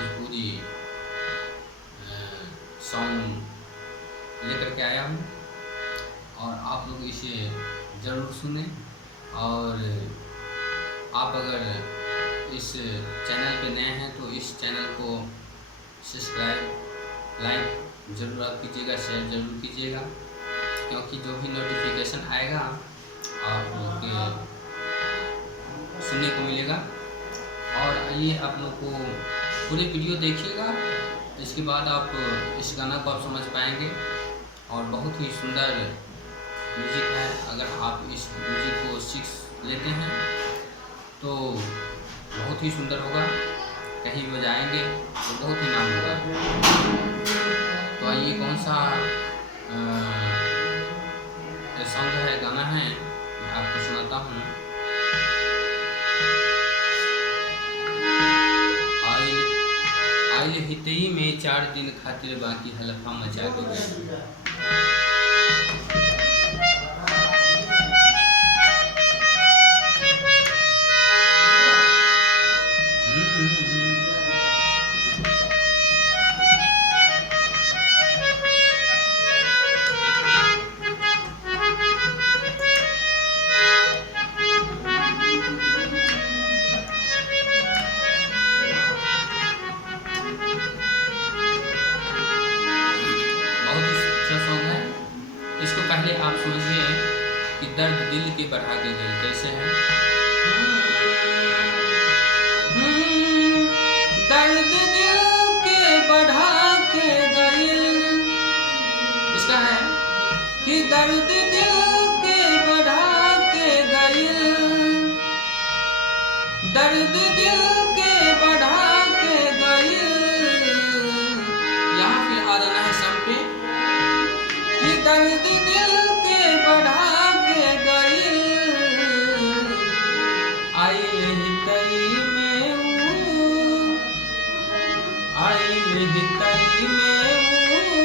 Bhojpuri song लेकर के आया हूँ और आप लोग इसे ज़रूर सुनें। और आप अगर इस चैनल पे नए हैं तो इस चैनल को सब्सक्राइब, लाइक ज़रूर आप कीजिएगा, शेयर ज़रूर कीजिएगा, क्योंकि जो भी नोटिफिकेशन आएगा आप लोग के सुनने को मिलेगा। और आइए आप लोग को पूरे वीडियो देखिएगा, इसके बाद आप इस गाना को आप समझ पाएंगे। और बहुत ही सुंदर म्यूज़िक है। अगर आप इस म्यूज़िक को सीख लेते हैं तो बहुत ही सुंदर होगा, कहीं बजाएंगे तो बहुत ही नाम होगा। तो आइए कौन सा सॉन्ग है, गाना है, मैं आपको सुनाता हूँ। आइल हितई में 4 दिन खातिर बाकी हलफा मचा के गए। इसको पहले आप समझिए कि दर्द दिल के बढ़ा के गए कैसे है। दर्द दिल के बढ़ा के गए, इसका है कि दर्द दिल के बढ़ा के गए, दर्द दिल के बढ़ा के गए। यहाँ फिर आ जाना है सम पे कि दर्द दिल के बढ़ा के गई। आइल हितई में ऊ, आइल हितई में ऊ,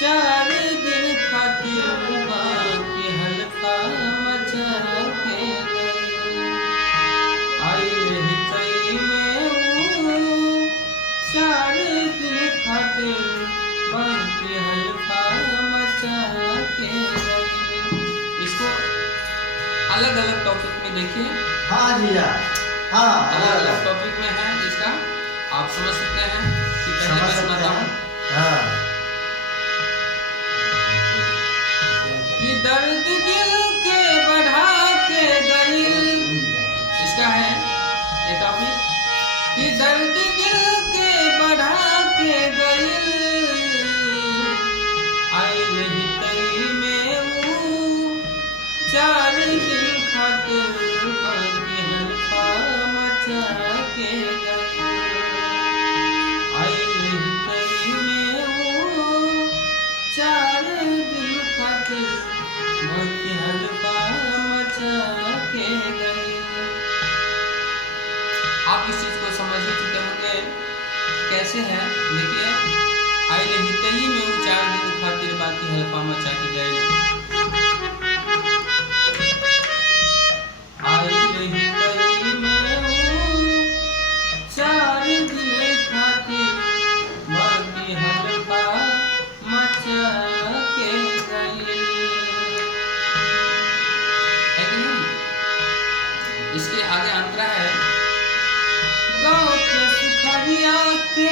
4 दिन खातिर बाकी हल्का मचा के गई। आइल हितई में ऊ, 4 दिन खातिर बाकी हल्का के। इसको अलग अलग टॉपिक में देखिए। हाँ जी हाँ, अलग अलग टॉपिक में है, इसका आप समझ सकते हैं कि पहले मैं सुनाता हूँ। कि दर्द दिल के बढ़ा के गई, इसका है ये टॉपिक कि दर्द दिल के बढ़ा के गई। आइल हितई में ऊ, 4 दिन खातिर बाकी हल्का मचा के गई। आइल हितई में ऊ, 4 दिन खातिर बाकी हल्का मचा के गई। आप इस चीज को समझ ही चुके होंगे कैसे है। देखिए, आइल हितई में ऊ 4 दिन खातिर बाकी हल्का मचा के गए। आइल हितई में ऊ 4 दिन खातिर बाकी हल्का मचा के गए। है कि नहीं? इसके आगे अंतरा है। गाँव के सुखरिया के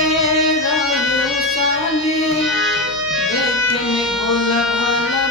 देखे में भोला भाला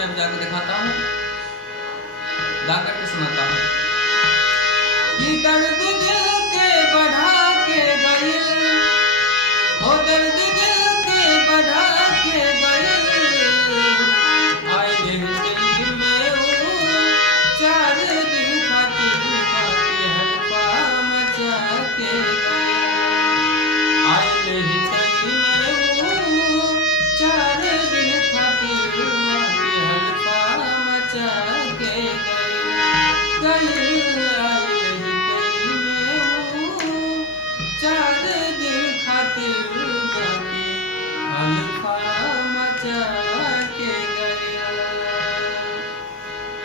मैं बजा के दिखाता हूँ, गा करके सुनाता हूँ। कि दर्द दिल के बढ़ा के गई, हो दर्द दिल के बढ़ा के गई, आए दिल में वो 4 दिन खातिर बाकी हल्का मचा के गई, आए दिल में वो 4 दिन खातिर बाकी हल्का मचा के गई,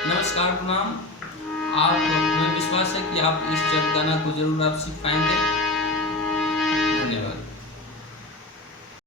नमस्कार प्रणाम। आप, मुझे विश्वास है कि आप इस गाना को जरूर आप सीख पाएंगे।